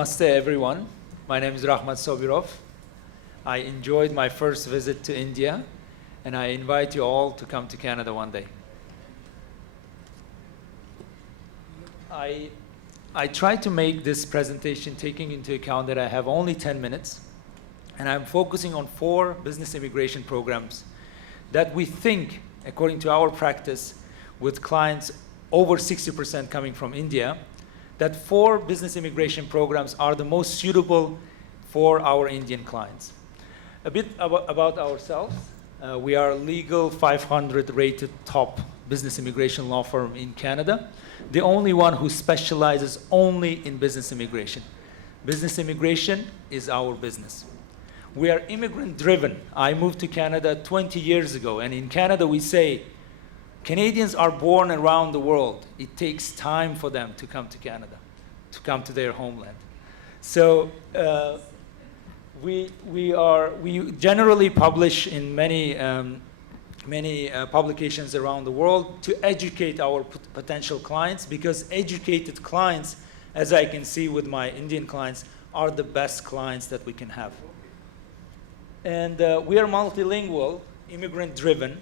Namaste, everyone. My name is Rakhmad Sobirov. I enjoyed my first visit to India, and I invite you all to come to Canada one day. I tried to make this presentation taking into account that I have only 10 minutes, and I'm focusing on 4 business immigration programs that we think, according to our practice, with clients over 60% coming from India, that 4 business immigration programs are the most suitable for our Indian clients. A bit about ourselves. We are a legal 500 rated top business immigration law firm in Canada, the only one who specializes only in business immigration. Business immigration is our business. We are immigrant driven. I moved to Canada 20 years ago, and in Canada we say, Canadians are born around the world. It takes time for them to come to Canada, to come to their homeland. So we generally publish in many publications around the world to educate our potential clients, because educated clients, as I can see with my Indian clients, are the best clients that we can have. And we are multilingual, immigrant driven,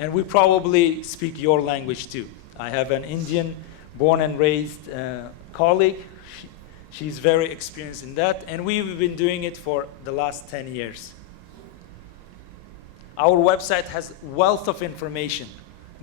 and we probably speak your language too. I have an Indian born and raised colleague. She's very experienced in that, and we've been doing it for the last 10 years. Our website has wealth of information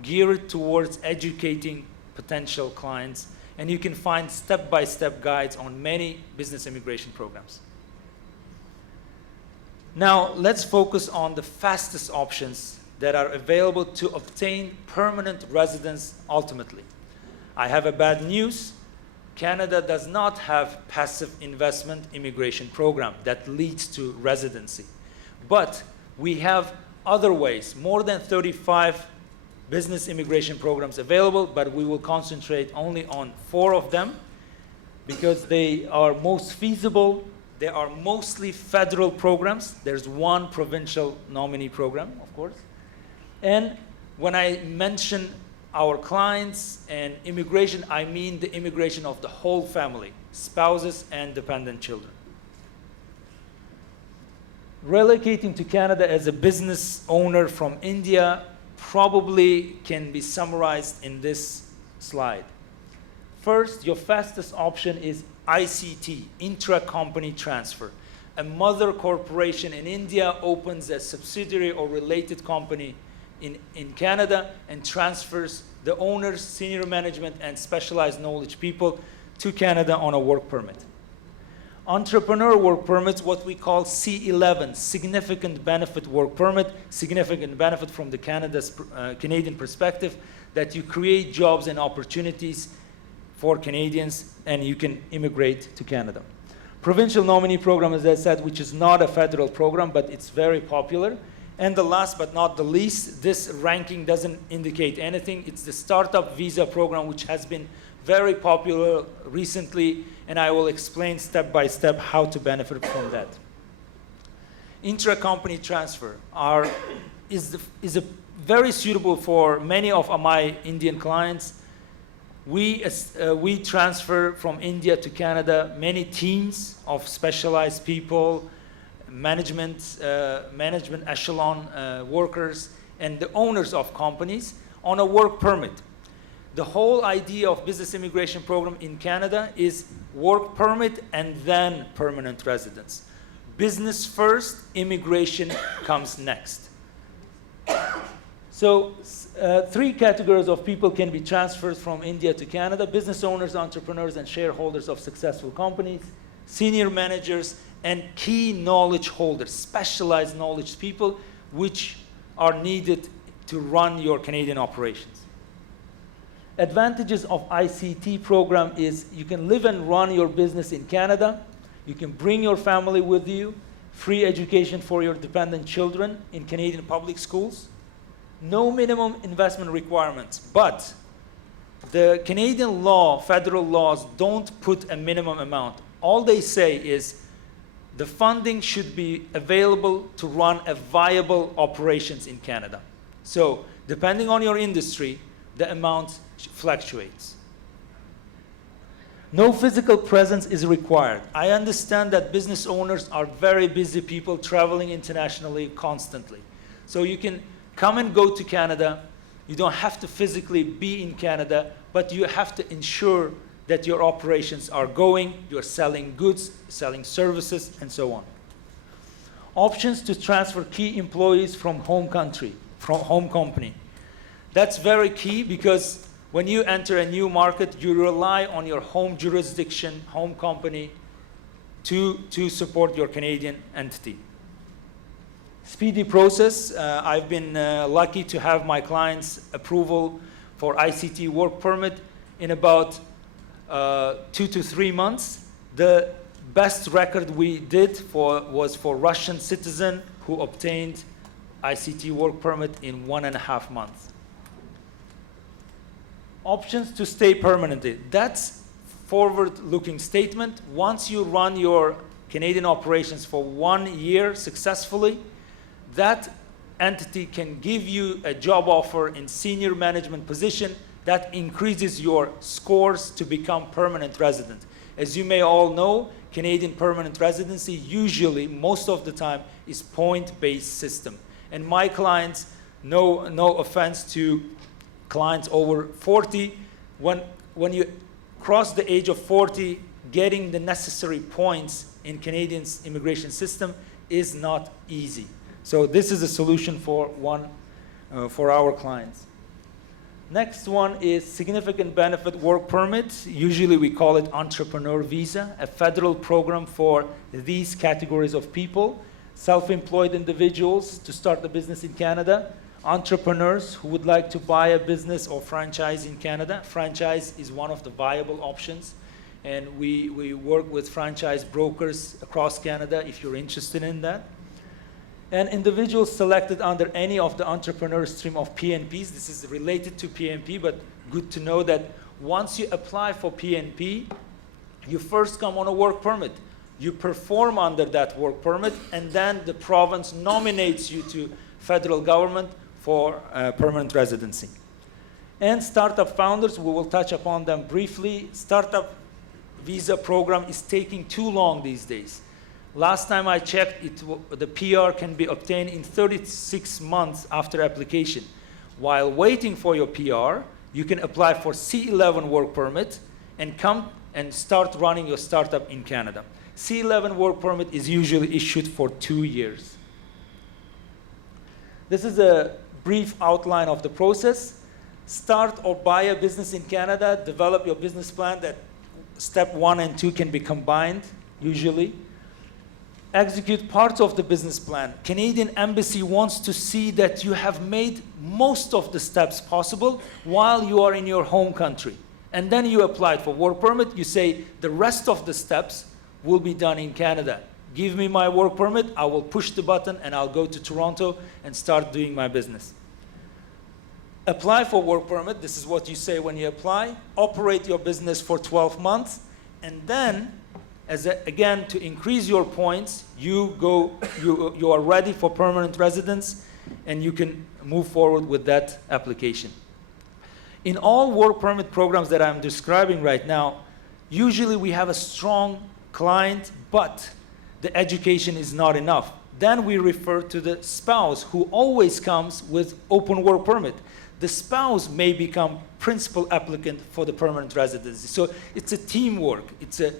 geared towards educating potential clients, and you can find step-by-step guides on many business immigration programs. Now, let's focus on the fastest options that are available to obtain permanent residence ultimately. I have a bad news. Canada does not have passive investment immigration program that leads to residency. But we have other ways, more than 35 business immigration programs available, but we will concentrate only on 4 of them because they are most feasible. They are mostly federal programs. There's 1 provincial nominee program, of course. And when I mention our clients and immigration, I mean the immigration of the whole family, spouses and dependent children. Relocating to Canada as a business owner from India probably can be summarized in this slide. First, your fastest option is ICT, intra-company transfer. A mother corporation in India opens a subsidiary or related company in Canada and transfers the owners, senior management, and specialized knowledge people to Canada on a work permit. Entrepreneur work permits, what we call C11, significant benefit work permit, significant benefit from the Canadian perspective, that you create jobs and opportunities for Canadians and you can immigrate to Canada. Provincial nominee program, as I said, which is not a federal program, but it's very popular. And the last but not the least, this ranking doesn't indicate anything. It's the startup visa program, which has been very popular recently, and I will explain step by step how to benefit from that. Intra-company transfer is very suitable for many of my Indian clients. We transfer from India to Canada many teams of specialized people, management echelon workers, and the owners of companies on a work permit. The whole idea of business immigration program in Canada is work permit and then permanent residence. Business first, immigration comes next. So 3 categories of people can be transferred from India to Canada: business owners, entrepreneurs, and shareholders of successful companies, senior managers, and key knowledge holders, specialized knowledge people, which are needed to run your Canadian operations. Advantages of ICT program is you can live and run your business in Canada, you can bring your family with you, free education for your dependent children in Canadian public schools, no minimum investment requirements, but the Canadian law, federal laws, don't put a minimum amount. All they say is the funding should be available to run a viable operations in Canada. So depending on your industry, the amount fluctuates. No physical presence is required. I understand that business owners are very busy people traveling internationally constantly. So you can come and go to Canada. You don't have to physically be in Canada, but you have to ensure that your operations are going, you're selling goods, selling services, and so on. Options to transfer key employees from home country, from home company. That's very key because when you enter a new market, you rely on your home jurisdiction, home company, to support your Canadian entity. Speedy process. I've been lucky to have my clients' approval for ICT work permit in about 2 to 3 months. The best record we did was for Russian citizen who obtained ICT work permit in 1.5 months. Options to stay permanently. That's forward-looking statement. Once you run your Canadian operations for 1 year successfully, that entity can give you a job offer in senior management position that increases your scores to become permanent resident. As you may all know, Canadian permanent residency usually, most of the time, is point-based system. And my clients, no offense to clients over 40, when you cross the age of 40, getting the necessary points in Canadian's immigration system is not easy. So this is a solution for our clients. Next one is significant benefit work permit. Usually we call it entrepreneur visa, a federal program for these categories of people: self-employed individuals to start a business in Canada, entrepreneurs who would like to buy a business or franchise in Canada. Franchise is one of the viable options, and we work with franchise brokers across Canada if you're interested in that. And individuals selected under any of the entrepreneur stream of PNPs. This is related to PNP, but good to know that once you apply for PNP, you first come on a work permit. You perform under that work permit, and then the province nominates you to federal government for permanent residency. And startup founders, we will touch upon them briefly. Startup visa program is taking too long these days. Last time I checked, the PR can be obtained in 36 months after application. While waiting for your PR, you can apply for C11 work permit and come and start running your startup in Canada. C11 work permit is usually issued for 2 years. This is a brief outline of the process. Start or buy a business in Canada, develop your business plan. That step 1 and 2 can be combined usually. Execute parts of the business plan. Canadian Embassy wants to see that you have made most of the steps possible while you are in your home country. And then you apply for work permit. You say the rest of the steps will be done in Canada. Give me my work permit, I will push the button and I'll go to Toronto and start doing my business. Apply for work permit. This is what you say when you apply. Operate your business for 12 months, and then again, to increase your points, you are ready for permanent residence, and you can move forward with that application. In all work permit programs that I'm describing right now, usually we have a strong client, but the education is not enough. Then we refer to the spouse, who always comes with open work permit. The spouse may become principal applicant for the permanent residency. So it's a teamwork. It's a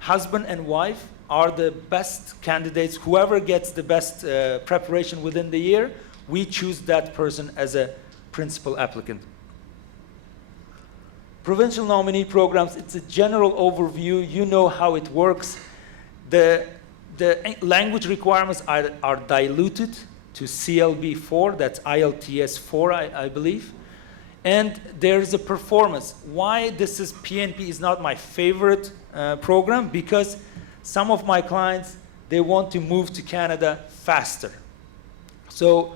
husband and wife are the best candidates. Whoever gets the best preparation within the year, we choose that person as a principal applicant. Provincial nominee programs, it's a general overview. You know how it works. The language requirements are diluted to CLB 4, that's IELTS 4, I believe. And there's a performance. Why this is PNP is not my favorite program, because some of my clients, they want to move to Canada faster. So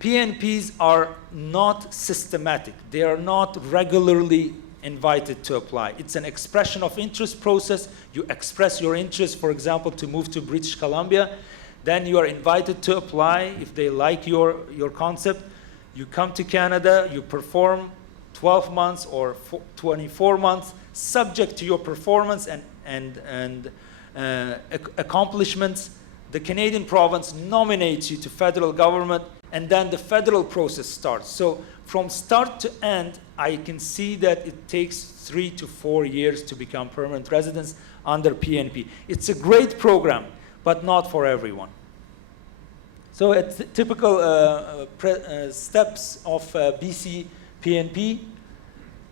PNPs are not systematic. They are not regularly invited to apply. It's an expression of interest process. You express your interest, for example, to move to British Columbia. Then you are invited to apply if they like your concept. You come to Canada, you perform 12 months or 24 months, subject to your performance and accomplishments. The Canadian province nominates you to federal government, and then the federal process starts. So from start to end, I can see that it takes 3 to 4 years to become permanent residents under PNP. It's a great program, but not for everyone. So it's typical steps of BC PNP.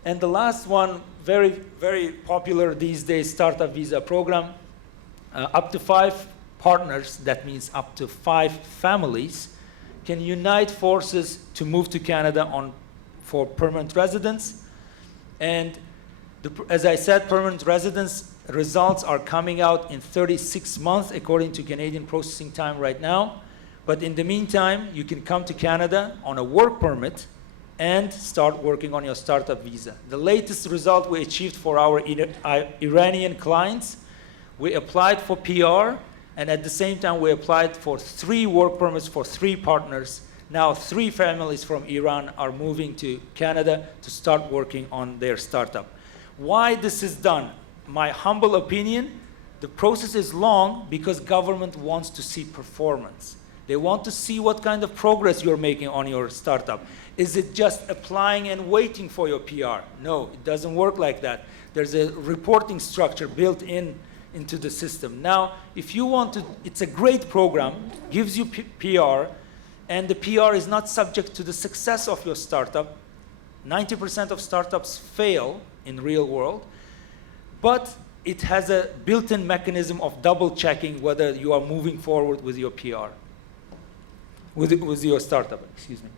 And the last one, very, very popular these days, startup visa program. Up to 5 partners, that means up to 5 families, can unite forces to move to Canada for permanent residence. And as I said, permanent residence results are coming out in 36 months according to Canadian processing time right now. But in the meantime, you can come to Canada on a work permit and start working on your startup visa. The latest result we achieved for our Iranian clients, we applied for PR, and at the same time we applied for 3 work permits for 3 partners. Now 3 families from Iran are moving to Canada to start working on their startup. Why this is done? My humble opinion, the process is long because government wants to see performance. They want to see what kind of progress you're making on your startup. Is it just applying and waiting for your PR? No, it doesn't work like that. There's a reporting structure built into the system. Now, if you want to, it's a great program, gives you PR, and the PR is not subject to the success of your startup. 90% of startups fail in real world, but it has a built-in mechanism of double-checking whether you are moving forward with your PR, with your startup, excuse me.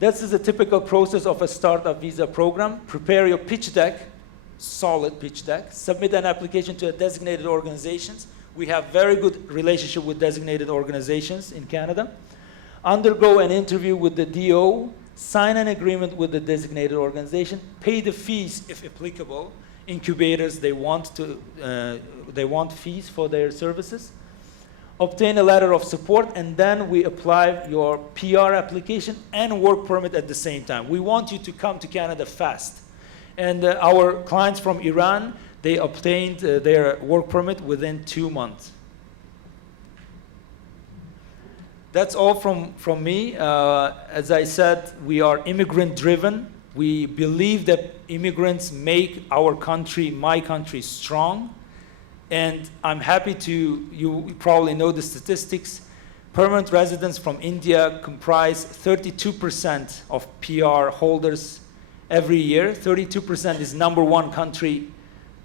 This is a typical process of a startup visa program. Prepare your pitch deck, solid pitch deck. Submit an application to a designated organizations. We have very good relationship with designated organizations in Canada. Undergo an interview with the DO. Sign an agreement with the designated organization. Pay the fees if applicable. Incubators, they want fees for their services. Obtain a letter of support, and then we apply your PR application and work permit at the same time. We want you to come to Canada fast. And our clients from Iran, they obtained their work permit within 2 months. That's all from me. As I said, we are immigrant-driven. We believe that immigrants make our country, my country, strong. And I'm happy you probably know the statistics. Permanent residents from India comprise 32% of PR holders every year. 32% is number 1 country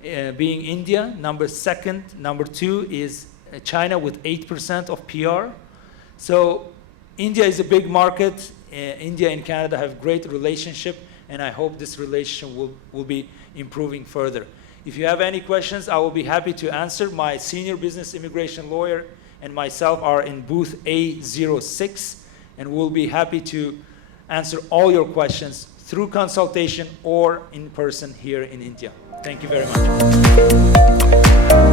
being India. Number 2 is China with 8% of PR. So India is a big market. India and Canada have great relationship, and I hope this relationship will be improving further. If you have any questions, I will be happy to answer. My senior business immigration lawyer and myself are in booth A06, and we'll be happy to answer all your questions through consultation or in person here in India. Thank you very much.